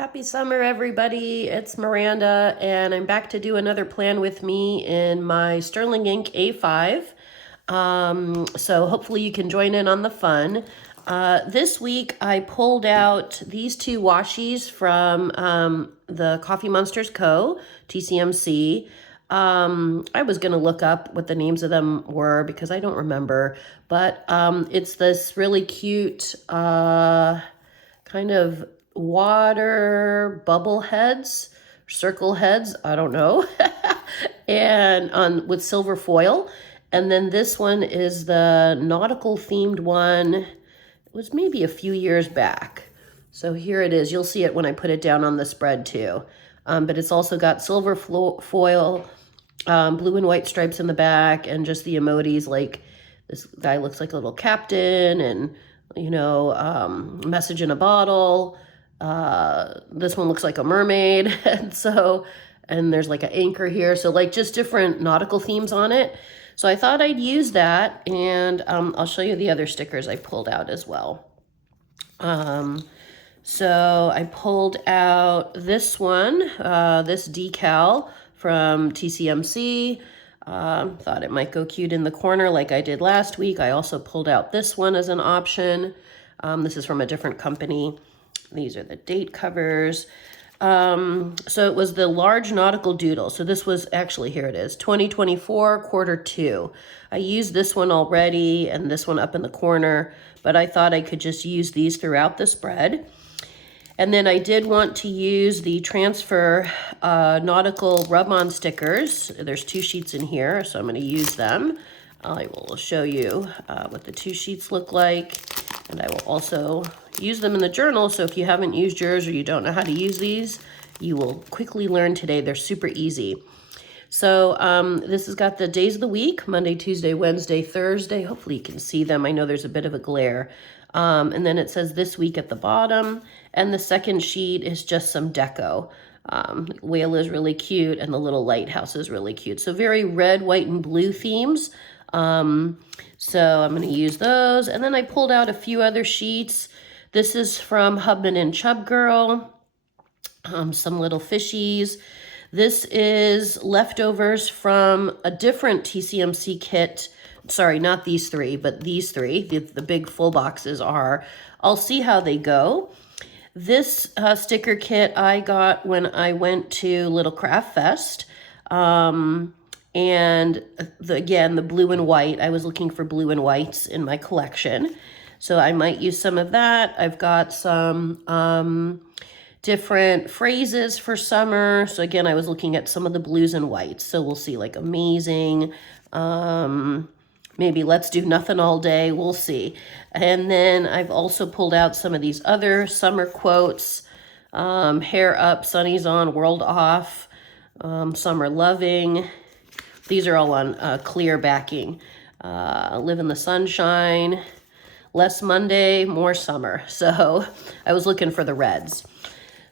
Happy summer, everybody. It's Miranda, and I'm back to do another plan with me in my Sterling Ink A5. So hopefully you can join in on the fun. This week I pulled out these two washies from the Coffee Monsters Co., TCMC. I was going to look up what the names of them were because I don't remember, but it's this really cute kind of water bubble heads, circle heads, I don't know, and with silver foil. And then this one is the nautical themed one. It was maybe a few years back. So here it is. You'll see it when I put it down on the spread too. But it's also got silver foil, blue and white stripes in the back, and just the emojis, like this guy looks like a little captain, and message in a bottle. This one looks like a mermaid. And there's like an anchor here. So like just different nautical themes on it. So I thought I'd use that, and I'll show you the other stickers I pulled out as well. So I pulled out this one, this decal from TCMC. Thought it might go cute in the corner like I did last week. I also pulled out this one as an option. This is from a different company. These are the date covers. So it was the large nautical doodle. So this was actually, here it is, 2024 Q2. I used this one already and this one up in the corner, but I thought I could just use these throughout the spread. And then I did want to use the transfer nautical rub-on stickers. There's 2 sheets in here, so I'm going to use them. I will show you what the 2 sheets look like, and I will also use them in the journal, so if you haven't used yours or you don't know how to use these, you will quickly learn today. They're super easy. So this has got the days of the week, Monday, Tuesday, Wednesday, Thursday. Hopefully you can see them. I know there's a bit of a glare. And then it says this week at the bottom, and the second sheet is just some deco. Whale is really cute, and the little lighthouse is really cute. So very red, white, and blue themes. So I'm going to use those. And then I pulled out a few other sheets. This is from Hubman and Chub Girl, some little fishies. This is leftovers from a different TCMC kit. Sorry, not these 3, but these 3. The big full boxes are. I'll see how they go. This sticker kit I got when I went to Little Craft Fest. And again, the blue and white. I was looking for blue and whites in my collection. So I might use some of that. I've got some different phrases for summer. So again, I was looking at some of the blues and whites. So we'll see, like amazing, maybe let's do nothing all day. We'll see. And then I've also pulled out some of these other summer quotes. Hair up, sunny's on, world off, summer loving. These are all on clear backing. Live in the sunshine. Less Monday, more summer. So I was looking for the reds.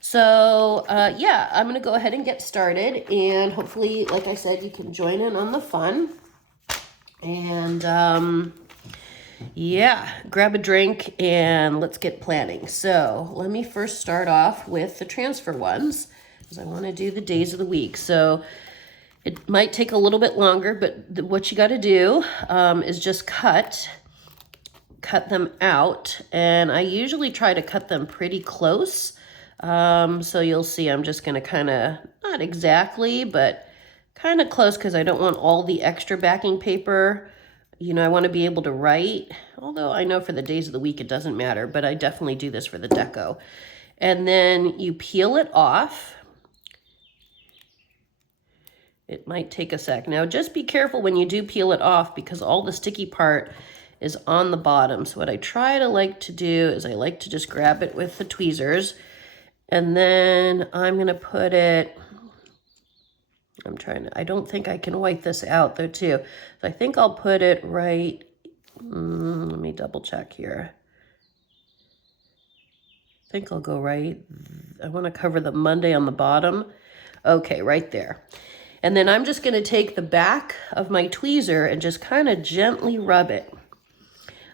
So yeah, I'm going to go ahead and get started. And hopefully, like I said, you can join in on the fun. And yeah, grab a drink and let's get planning. So let me first start off with the transfer ones, because I want to do the days of the week. So it might take a little bit longer, but what you got to do is just cut them out, and I usually try to cut them pretty close. So you'll see I'm just going to kind of, not exactly, but kind of close, because I don't want all the extra backing paper. I want to be able to write, although I know for the days of the week it doesn't matter, but I definitely do this for the deco. And then you peel it off. It might take a sec. Now just be careful when you do peel it off, because all the sticky part is on the bottom. So what I try to like to do is I like to just grab it with the tweezers, and then I'm going to put it, I don't think I can wipe this out though too. So I think I'll put it right, let me double check here. I think I'll go right, I want to cover the Monday on the bottom. Okay, right there. And then I'm just going to take the back of my tweezer and just kind of gently rub it.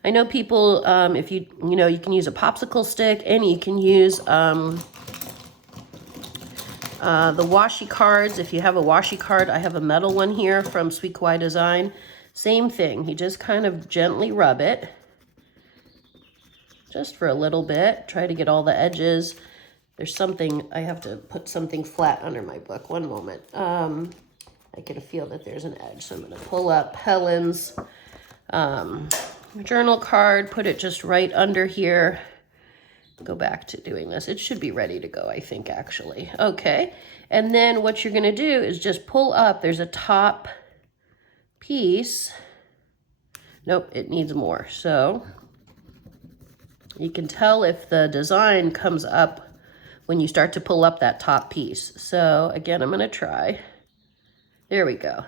I know people, if you can use a popsicle stick, and you can use The washi cards, if you have a washi card, I have a metal one here from Sweet Kawaii Design. Same thing, you just kind of gently rub it, just for a little bit. Try to get all the edges. There's something, I have to put something flat under my book. One moment. I can feel that there's an edge, so I'm gonna pull up Helen's journal card, put it just right under here. Go back to doing this. It should be ready to go, I think, actually. Okay, and then what you're gonna do is just pull up. There's a top piece. Nope, it needs more. So you can tell if the design comes up when you start to pull up that top piece. So again, I'm gonna try. There we go.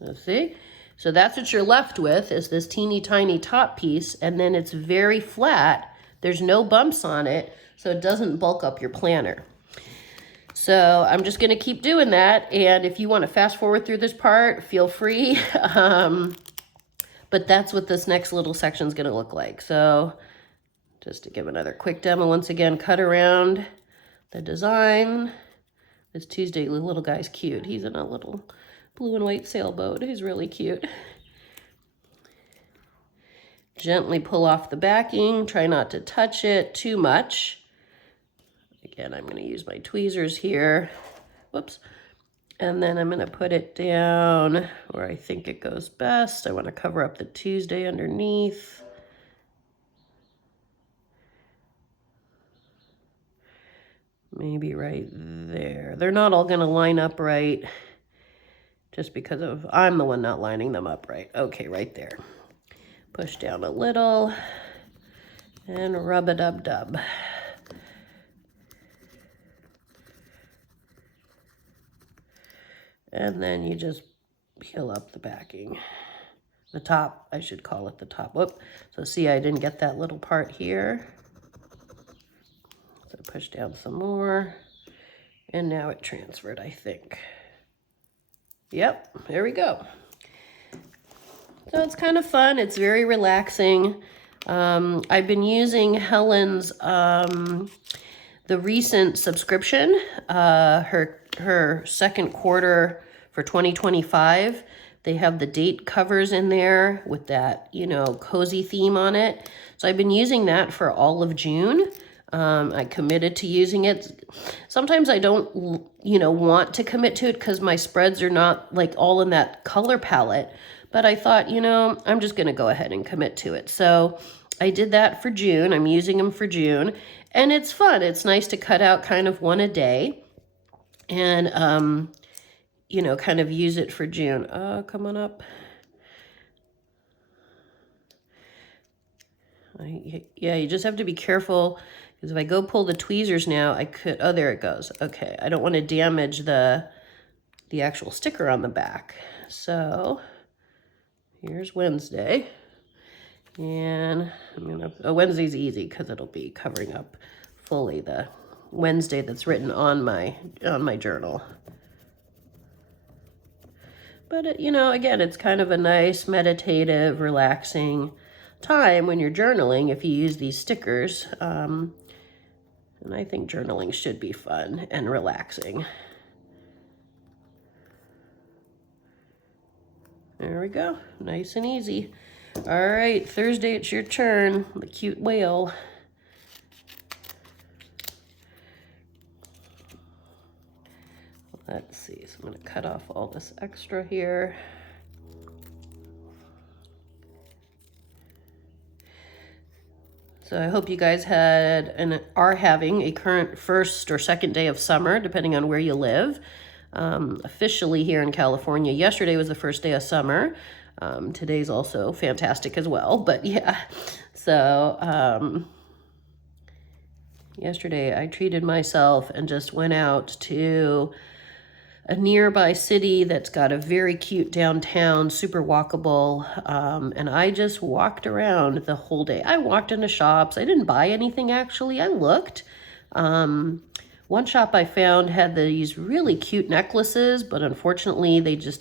Let's see. So that's what you're left with, is this teeny tiny top piece, and then it's very flat. There's no bumps on it, so it doesn't bulk up your planner. So I'm just gonna keep doing that, and if you wanna fast forward through this part, feel free. But that's what this next little section is gonna look like. So just to give another quick demo, once again, cut around the design. This Tuesday little guy's cute. He's in a little blue and white sailboat. He's really cute. Gently pull off the backing. Try not to touch it too much. Again, I'm going to use my tweezers here. Whoops. And then I'm going to put it down where I think it goes best. I want to cover up the Tuesday underneath. Maybe right there. They're not all going to line up right just because of I'm the one not lining them up right. Okay, right there. Push down a little and rub-a-dub-dub. And then you just peel up the backing. The top, I should call it the top. Whoop. So see, I didn't get that little part here. So push down some more. And now it transferred, I think. Yep, there we go. So it's kind of fun. It's very relaxing. I've been using Helen's, the recent subscription, her second quarter for 2025. They have the date covers in there with that, you know, cozy theme on it. So I've been using that for all of June. I committed to using it. Sometimes I don't, you know, want to commit to it because my spreads are not like all in that color palette. But I thought, you know, I'm just going to go ahead and commit to it. So I did that for June. I'm using them for June. And it's fun. It's nice to cut out kind of one a day and, you know, kind of use it for June. Come on up. Yeah, you just have to be careful. Because if I go pull the tweezers now, I could, oh, there it goes. Okay, I don't want to damage the actual sticker on the back. So here's Wednesday. And I'm gonna, oh, Wednesday's easy because it'll be covering up fully the Wednesday that's written on my journal. But, you know, again, it's kind of a nice, meditative, relaxing time when you're journaling if you use these stickers. And I think journaling should be fun and relaxing. There we go. Nice and easy. All right, Thursday, it's your turn. The cute whale. Let's see. So I'm going to cut off all this extra here. So I hope you guys had and are having a current first or second day of summer, depending on where you live. Officially here in California, yesterday was the first day of summer. Today's also fantastic as well, but yeah. So yesterday I treated myself and just went out to a nearby city that's got a very cute downtown, super walkable, and I just walked around the whole day. I walked into shops. I didn't buy anything, actually. I looked. One shop I found had these really cute necklaces, but unfortunately,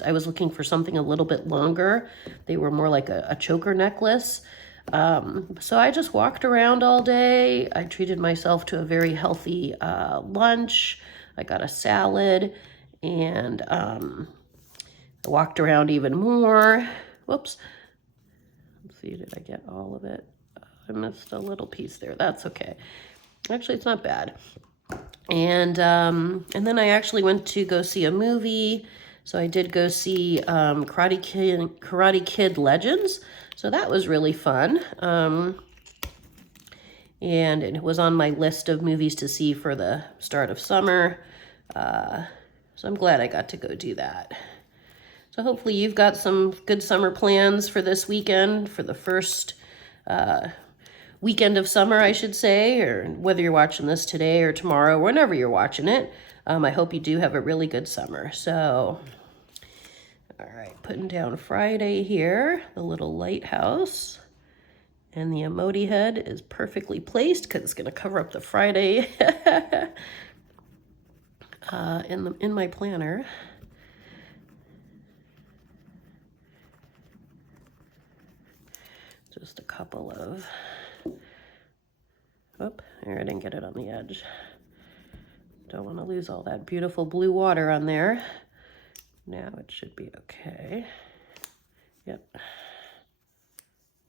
I was looking for something a little bit longer. They were more like a choker necklace. So I just walked around all day. I treated myself to a very healthy lunch. I got a salad, and I walked around even more. Whoops. Let's see, did I get all of it? I missed a little piece there. That's okay. Actually, it's not bad. And then I actually went to go see a movie. So I did go see Karate Kid Legends. So that was really fun. And it was on my list of movies to see for the start of summer. So I'm glad I got to go do that. So hopefully you've got some good summer plans for this weekend, for the first weekend of summer, I should say, or whether you're watching this today or tomorrow, whenever you're watching it. I hope you do have a really good summer. So, all right, putting down Friday here, the little lighthouse. And the emoji head is perfectly placed because it's going to cover up the Friday in my planner. Just a couple of, oop, here, I didn't get it on the edge. Don't want to lose all that beautiful blue water on there. Now it should be okay. Yep.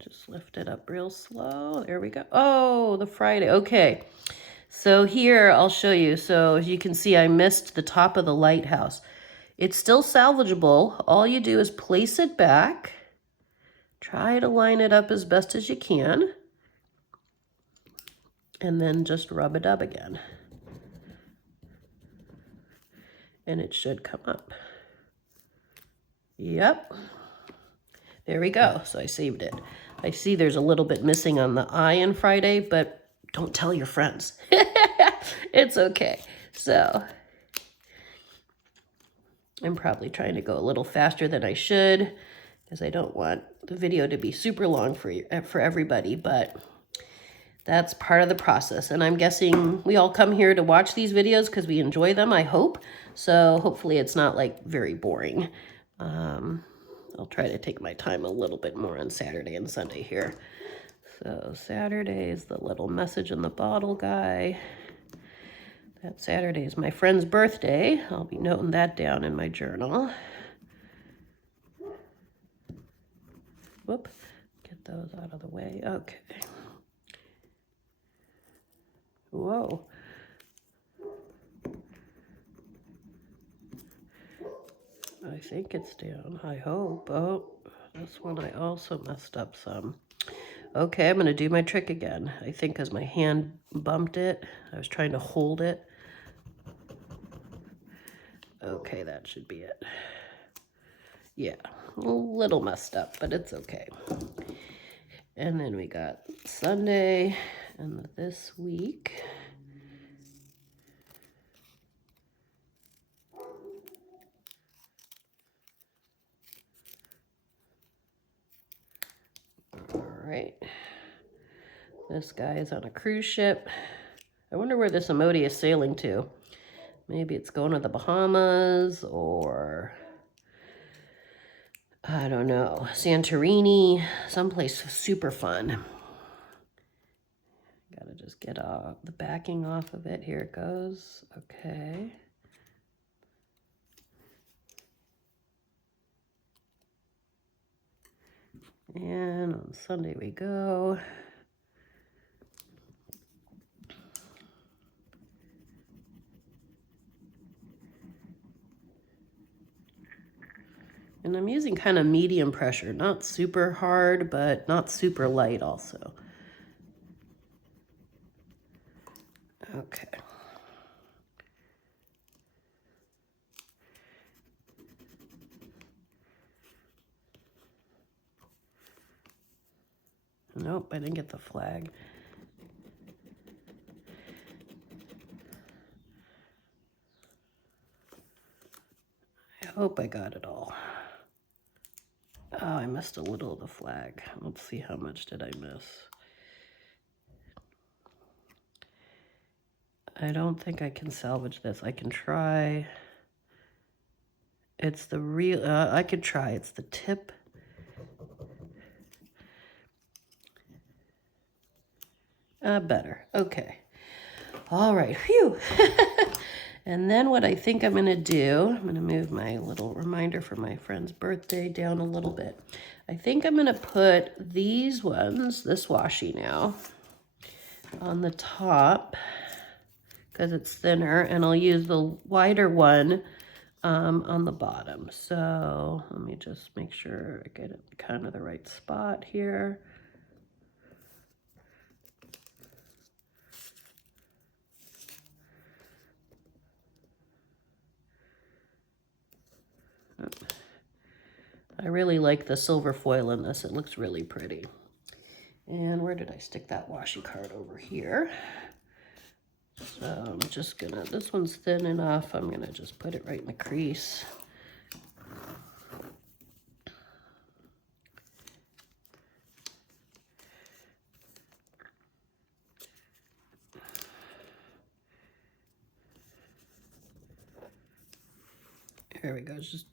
Just lift it up real slow. There we go. Oh, the Friday. Okay. So here I'll show you. So as you can see, I missed the top of the lighthouse. It's still salvageable. All you do is place it back. Try to line it up as best as you can. And then just rub it up again. And it should come up. Yep. There we go. So I saved it. I see there's a little bit missing on the eye in Friday, but don't tell your friends. It's okay. So I'm probably trying to go a little faster than I should because I don't want the video to be super long for everybody, but that's part of the process. And I'm guessing we all come here to watch these videos because we enjoy them, I hope. So hopefully it's not like very boring. I'll try to take my time a little bit more on Saturday and Sunday here. So Saturday is the little message in the bottle guy. That Saturday is my friend's birthday. I'll be noting that down in my journal. Whoop, get those out of the way. Okay. Whoa. I think it's down. I hope. Oh, this one I also messed up some. Okay, I'm going to do my trick again. I think because my hand bumped it. I was trying to hold it. Okay, that should be it. Yeah, a little messed up, but it's okay. And then we got Sunday and this week. All right. This guy is on a cruise ship. I wonder where this emoji is sailing to. Maybe it's going to the Bahamas or, I don't know, Santorini, someplace super fun. Gotta just get the backing off of it. Here it goes. Okay. And on Sunday we go. And I'm using kind of medium pressure, not super hard, but not super light also. Okay. Nope, I didn't get the flag. I hope I got it all. Oh, I missed a little of the flag. Let's see, how much did I miss? I don't think I can salvage this. I can try. It's the real, I could try. It's the tip. Better. Okay. All right. Phew. And then what I think I'm going to do, I'm going to move my little reminder for my friend's birthday down a little bit. I think I'm going to put these ones, this washi now, on the top because it's thinner, and I'll use the wider one on the bottom. So let me just make sure I get it kind of the right spot here. I really like the silver foil in this. It looks really pretty. And where did I stick that washi card? Over here. So I'm just gonna, this one's thin enough, I'm gonna just put it right in the crease. There we go, just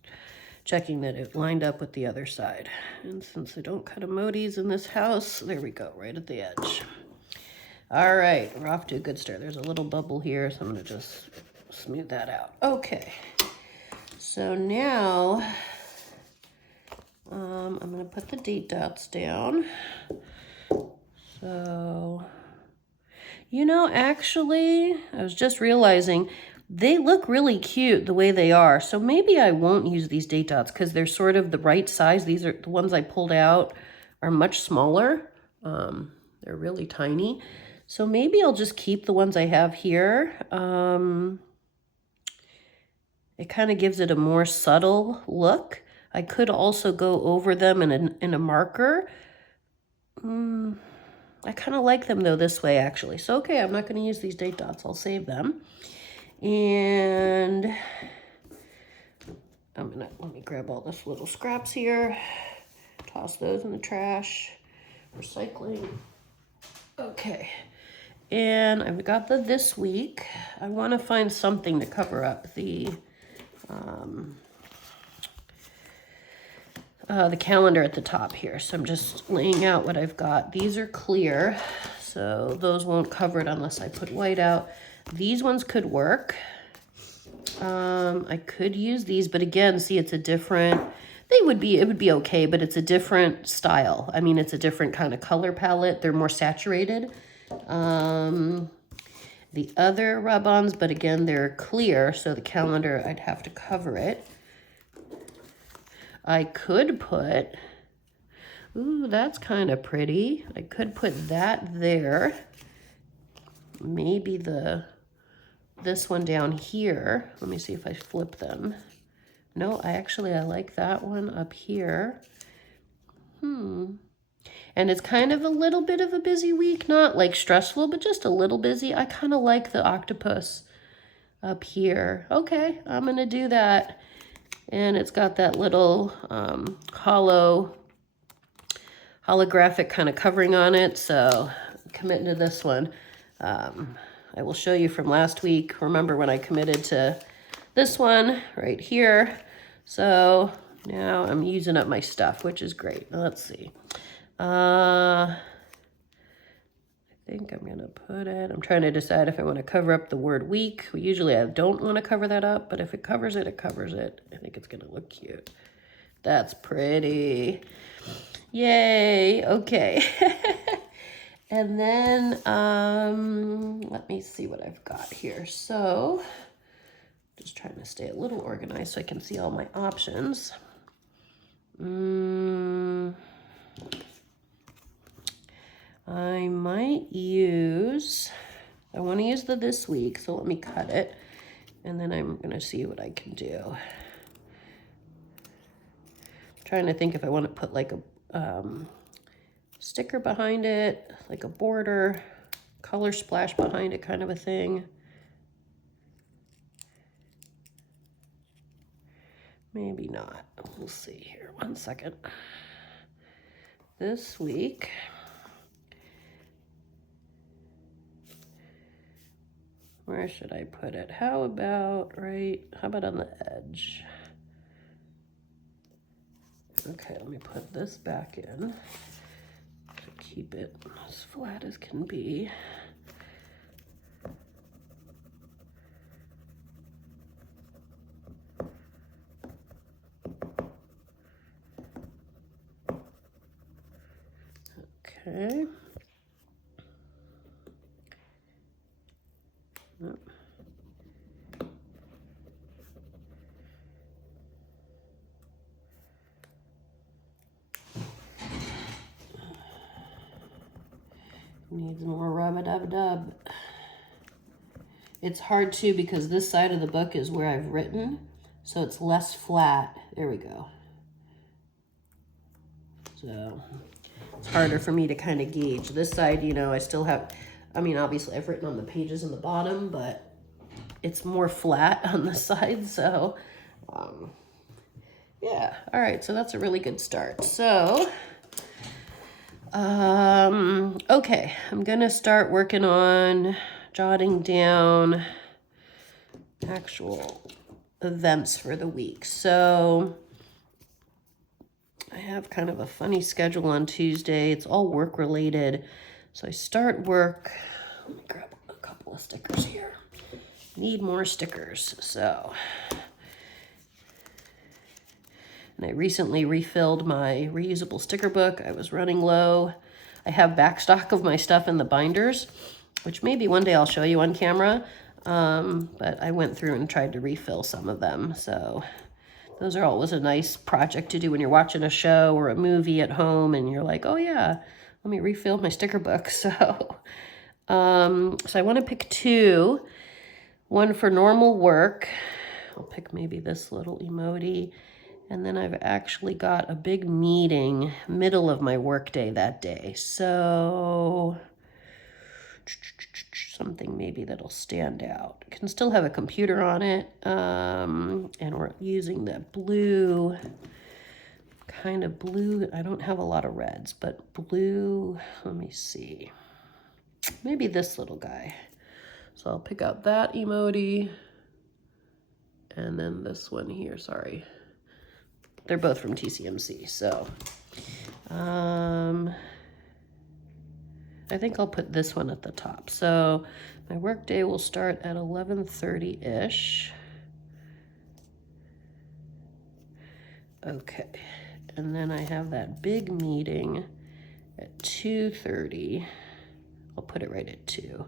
checking that it lined up with the other side. And since I don't cut emojis in this house, there we go, right at the edge. All right, we're off to a good start. There's a little bubble here, so I'm gonna just smooth that out. Okay, so now I'm gonna put the date dots down. So, you know, actually, I was just realizing they look really cute the way they are. So maybe I won't use these date dots because they're sort of the right size. These are the ones I pulled out are much smaller. They're really tiny. So maybe I'll just keep the ones I have here. It kind of gives it a more subtle look. I could also go over them in a marker. I kind of like them though this way actually. So okay, I'm not going to use these date dots. I'll save them. And let me grab all this little scraps here. Toss those in the trash. Recycling. Okay. And I've got the this week. I want to find something to cover up the calendar at the top here. So I'm just laying out what I've got. These are clear, so those won't cover it unless I put white out. These ones could work. I could use these, but again, see, it's a different, it would be okay, but it's a different style. I mean, it's a different kind of color palette. They're more saturated. The other rub-ons, but again, they're clear, so the calendar, I'd have to cover it. I could put, ooh, that's kind of pretty. I could put that there. Maybe this one down here. Let me see if I flip them. No, I like that one up here. And it's kind of a little bit of a busy week, not like stressful, but just a little busy. I kind of like the octopus up here. Okay, I'm gonna do that. And it's got that little holographic kind of covering on it. So I'm committing to this one. I will show you from last week. Remember when I committed to this one right here. So now I'm using up my stuff, which is great. Now let's see. I think I'm gonna put it, I'm trying to decide if I want to cover up the word week. Usually I don't want to cover that up, but if it covers it, it covers it. I think it's gonna look cute. That's pretty. Yay, okay. And then let me see what I've got here. So just trying to stay a little organized so I can see all my options. I might use, I want to use the this week, so let me cut it, and then I'm going to see what I can do. I'm trying to think if I want to put like a sticker behind it, like a border, color splash behind it kind of a thing. Maybe not. We'll see here. One second. This week. Where should I put it? How about on the edge? Okay, let me put this back in. keep it as flat as can be. Okay. Yep. Needs more rub-a-dub-dub. It's hard too because this side of the book is where I've written, so it's less flat. There we go. So it's harder for me to kind of gauge. This side, you know, I still have, I mean, obviously I've written on the pages in the bottom, but it's more flat on the side. So yeah, all right, so that's a really good start. So okay, I'm gonna start working on jotting down actual events for the week. So I have kind of a funny schedule on Tuesday. It's all work related. So I start work. Let me grab a couple of stickers here. Need more stickers. So, and I recently refilled my reusable sticker book. I was running low. I have backstock of my stuff in the binders, which maybe one day I'll show you on camera. But I went through and tried to refill some of them. So those are always a nice project to do when you're watching a show or a movie at home and you're like, oh yeah, let me refill my sticker book. So, so I want to pick two. One for normal work. I'll pick maybe this little emoji. And then I've actually got a big meeting middle of my workday that day. So something maybe that'll stand out. Can still have a computer on it. And we're using the blue, kind of blue. I don't have a lot of reds, but blue, let me see. Maybe this little guy. So I'll pick out that emoji. And then this one here, sorry. They're both from TCMC, so I think I'll put this one at the top. So my work day will start at 11:30-ish. Okay, and then I have that big meeting at 2:30. I'll put it right at 2.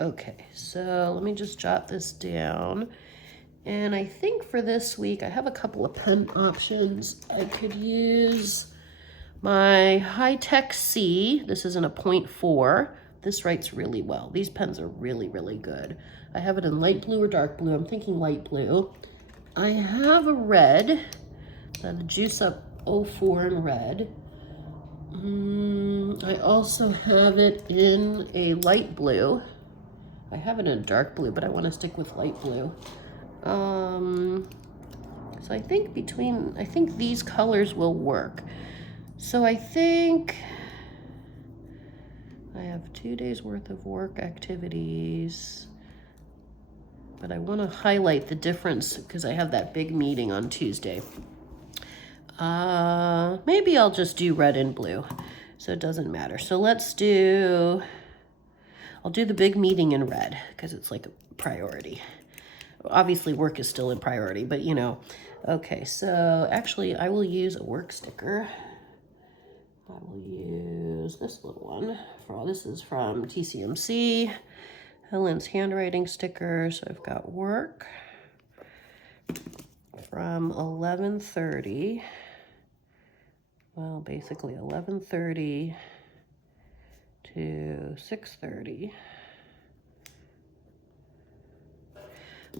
Okay, so let me just jot this down. And I think for this week, I have a couple of pen options. I could use my High-Tech C. This is in a 0.4. This writes really well. These pens are really, really good. I have it in light blue or dark blue. I'm thinking light blue. I have a red, the Juice Up 04 in red. I also have it in a light blue. I have it in a dark blue, but I want to stick with light blue. So I think these colors will work. So I think I have 2 days worth of work activities, but I want to highlight the difference because I have that big meeting on Tuesday. Maybe I'll just do red and blue, so it doesn't matter. So I'll do the big meeting in red because it's like a priority. Obviously work is still in priority, but you know. Okay, so actually I will use a work sticker. I will use this little one. This is from TCMC. Helen's handwriting sticker. So I've got work from 11:30. Well, basically 11:30 to 6:30.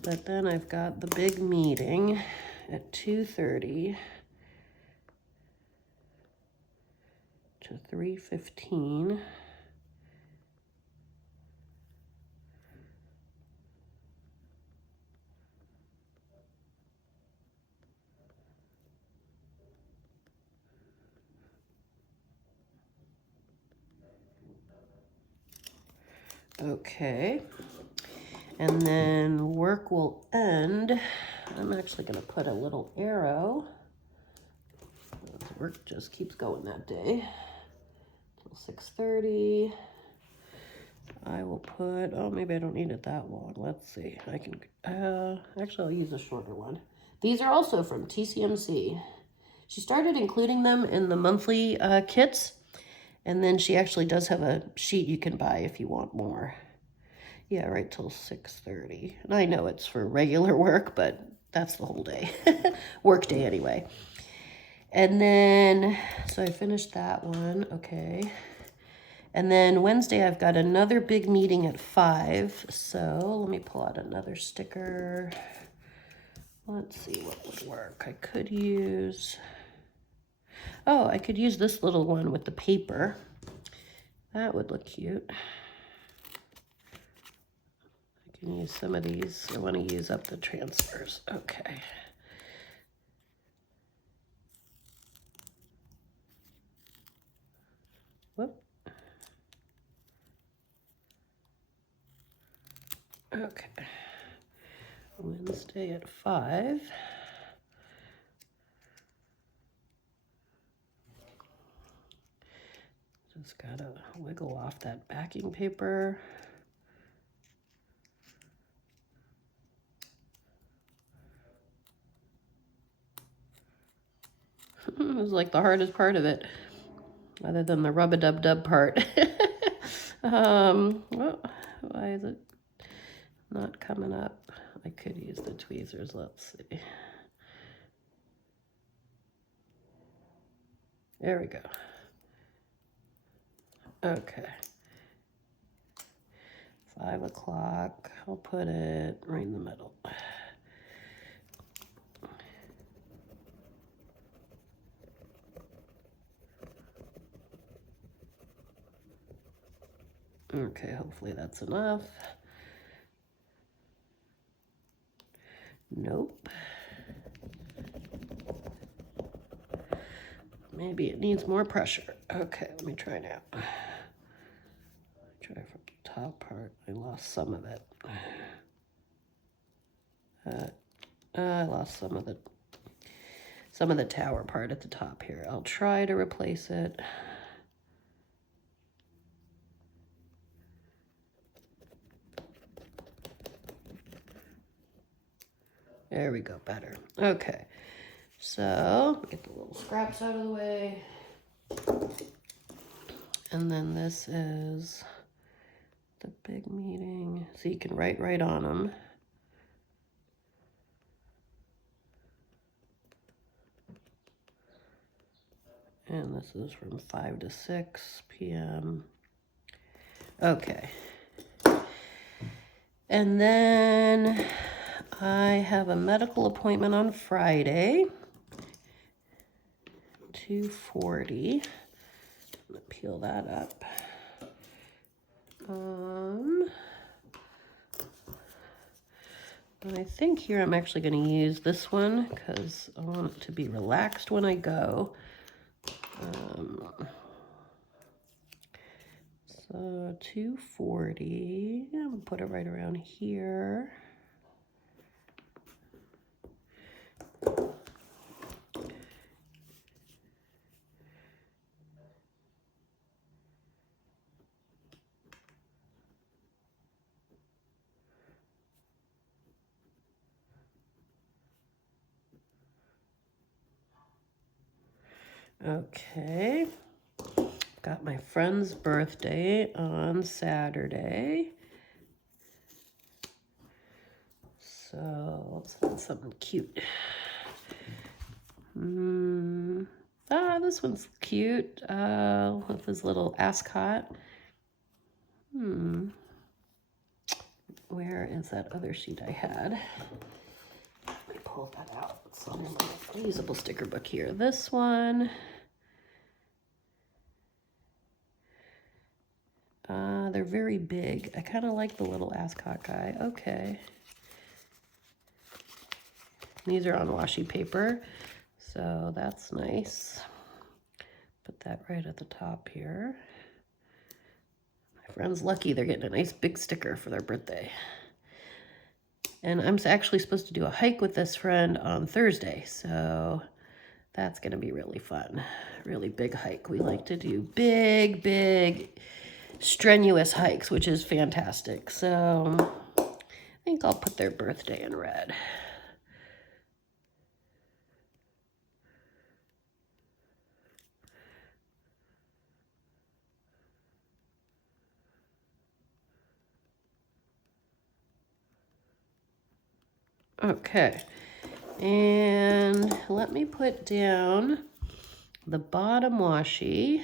But then I've got the big meeting at 2:30 to 3:15. Okay. And then work will end. I'm actually going to put a little arrow. Work just keeps going that day. till 6:30. I will put, oh, maybe I don't need it that long. Let's see. I can, actually, I'll use a shorter one. These are also from TCMC. She started including them in the monthly kits, and then she actually does have a sheet you can buy if you want more. Yeah, right till 6:30. And I know it's for regular work, but that's the whole day. Work day anyway. And then, so I finished that one, okay. And then Wednesday I've got another big meeting at 5. So let me pull out another sticker. Let's see what would work. I could use, oh, I could use this little one with the paper. That would look cute. I can use some of these. I want to use up the transfers. Okay. Whoop. Okay. Wednesday at 5. Just gotta wiggle off that backing paper. It was like the hardest part of it, other than the rub-a-dub-dub part. Well, why is it not coming up? I could use the tweezers. Let's see. There we go. Okay. 5 o'clock. I'll put it right in the middle. Okay, hopefully that's enough. Nope. Maybe it needs more pressure. Okay, let me try now. Try from the top part. I lost some of it. I lost some of the tower part at the top here. I'll try to replace it. There we go, better. Okay, so get the little scraps out of the way. And then this is the big meeting. So you can write right on them. And this is from 5 to 6 p.m. Okay. And then I have a medical appointment on Friday, 2:40. I'm gonna peel that up. And I think here I'm actually going to use this one because I want it to be relaxed when I go. So 2:40, I'm gonna put it right around here. Okay, got my friend's birthday on Saturday. So let's find something cute. This one's cute, with his little ascot. Where is that other sheet I had? Let me pull that out. It's on my usable sticker book here. This one. They're very big. I kind of like the little ascot guy. Okay. These are on washi paper, so that's nice. Put that right at the top here. My friend's lucky they're getting a nice big sticker for their birthday. And I'm actually supposed to do a hike with this friend on Thursday, so That's gonna be really fun. Really big hike. We like to do big, strenuous hikes, which is fantastic. So I think I'll put their birthday in red. Okay, and let me put down the bottom washi.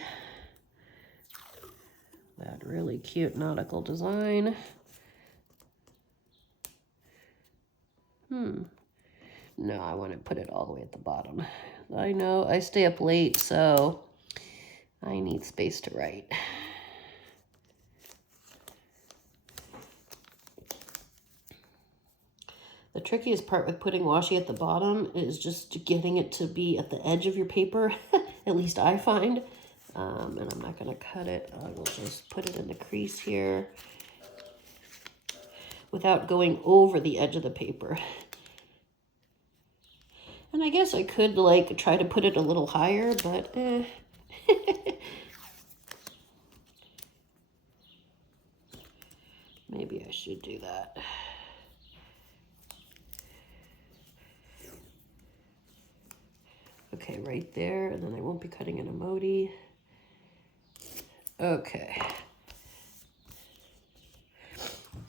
That really cute nautical design. No, I want to put it all the way at the bottom. I know I stay up late, so I need space to write. The trickiest part with putting washi at the bottom is just getting it to be at the edge of your paper, at least I find. And I'm not going to cut it. I will just put it in the crease here without going over the edge of the paper. And I guess I could like try to put it a little higher, but maybe I should do that. Okay, right there, and then I won't be cutting an emoji. Okay.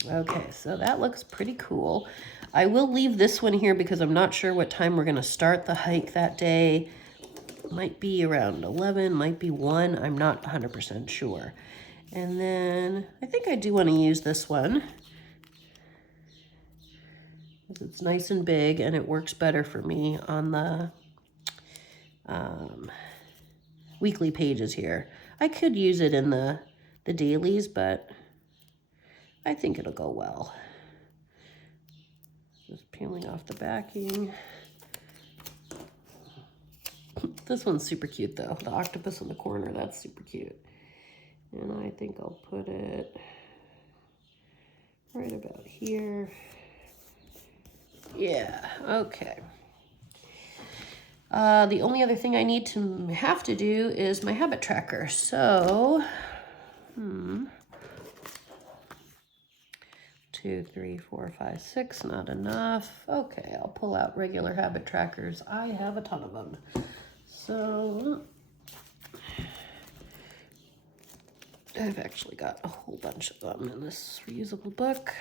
Okay, so that looks pretty cool. I will leave this one here because I'm not sure what time we're gonna start the hike that day. Might be around 11, might be 1, I'm not 100% sure. And then I think I do want to use this one because it's nice and big and it works better for me on the weekly pages here. I could use it in the dailies, but I think it'll go well. Just peeling off the backing. This one's super cute though. The octopus in the corner, that's super cute. And I think I'll put it right about here. Yeah, okay. The only other thing I need to have to do is my habit tracker. So, 2, 3, 4, 5, 6, not enough. Okay, I'll pull out regular habit trackers. I have a ton of them. So, I've actually got a whole bunch of them in this reusable book.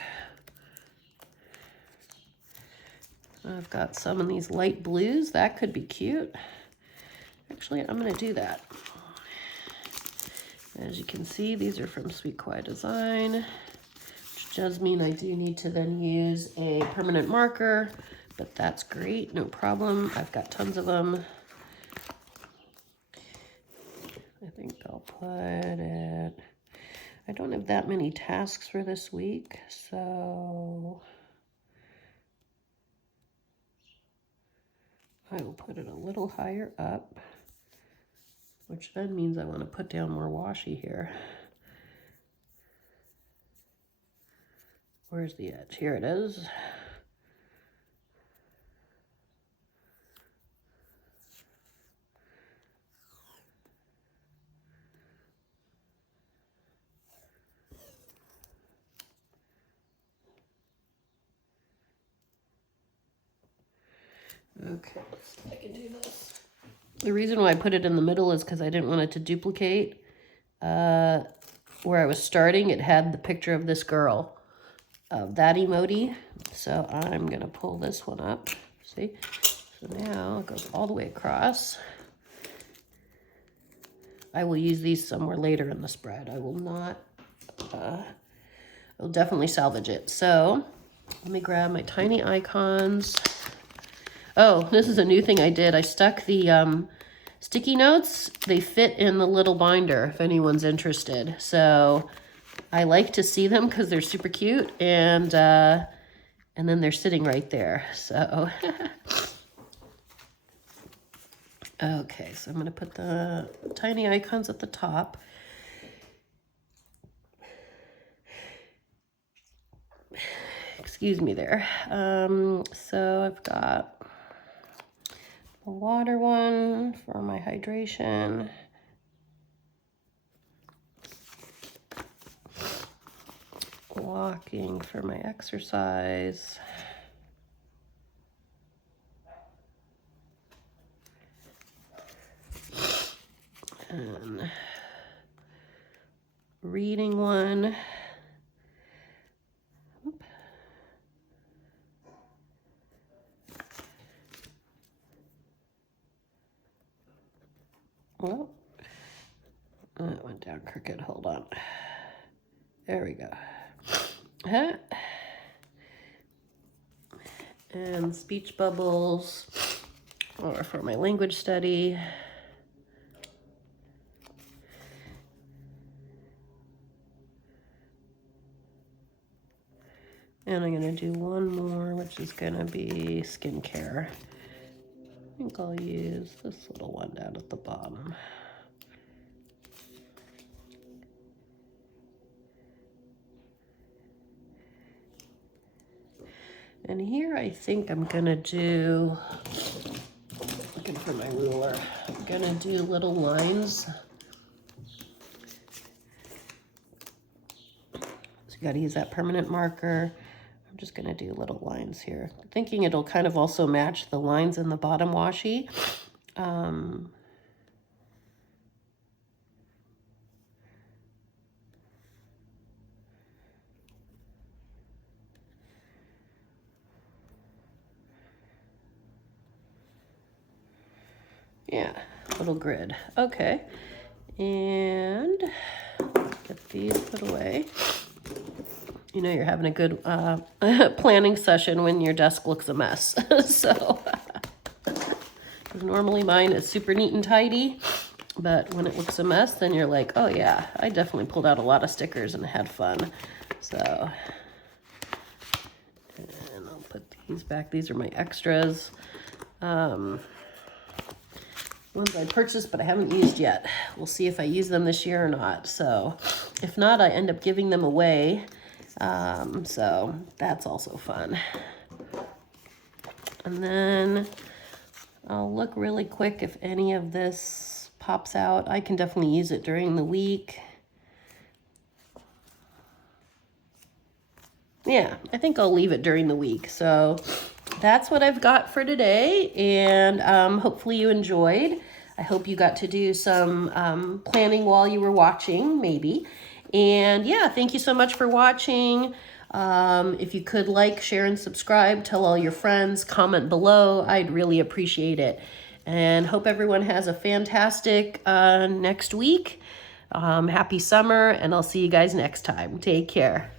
I've got some in these light blues. That could be cute. Actually, I'm going to do that. As you can see, these are from Sweet Quiet Design, which does mean I do need to then use a permanent marker, but that's great, no problem. I've got tons of them. I think I'll put it... I don't have that many tasks for this week, so... I will put it a little higher up, which then means I want to put down more washi here. Where's the edge? Here it is. Okay, let's see if I can do this. The reason why I put it in the middle is because I didn't want it to duplicate. Where I was starting, it had the picture of this girl, of that emoji. So I'm going to pull this one up. See? So now it goes all the way across. I will use these somewhere later in the spread. I will not, I'll definitely salvage it. So let me grab my tiny icons. Oh, this is a new thing I did. I stuck the sticky notes. They fit in the little binder if anyone's interested. So I like to see them because they're super cute, and then they're sitting right there. So okay, so I'm going to put the tiny icons at the top. Excuse me there. So I've got a water one for my hydration. Walking for my exercise. And reading one. Oh, that went down crooked. Hold on. There we go. And speech bubbles, or for my language study. And I'm going to do one more, which is going to be skincare. I think I'll use this little one down at the bottom. And here I think I'm going to do, looking for my ruler, I'm going to do little lines. So you got to use that permanent marker. I'm just going to do little lines here. Thinking it'll kind of also match the lines in the bottom washi. Yeah, little grid. Okay. And get these put away. You know you're having a good planning session when your desk looks a mess. So, normally mine is super neat and tidy, but when it looks a mess, then you're like, oh yeah, I definitely pulled out a lot of stickers and had fun. So, and I'll put these back. These are my extras. Ones I purchased but I haven't used yet. We'll see if I use them this year or not. So if not, I end up giving them away. So that's also fun. And then I'll look really quick if any of this pops out. I can definitely use it during the week. Yeah, I think I'll leave it during the week. So that's what I've got for today, and hopefully you enjoyed. I hope you got to do some planning while you were watching, maybe. And yeah, thank you so much for watching. If you could like, share, and subscribe, tell all your friends, comment below. I'd really appreciate it. And hope everyone has a fantastic next week. Happy summer, and I'll see you guys next time. Take care.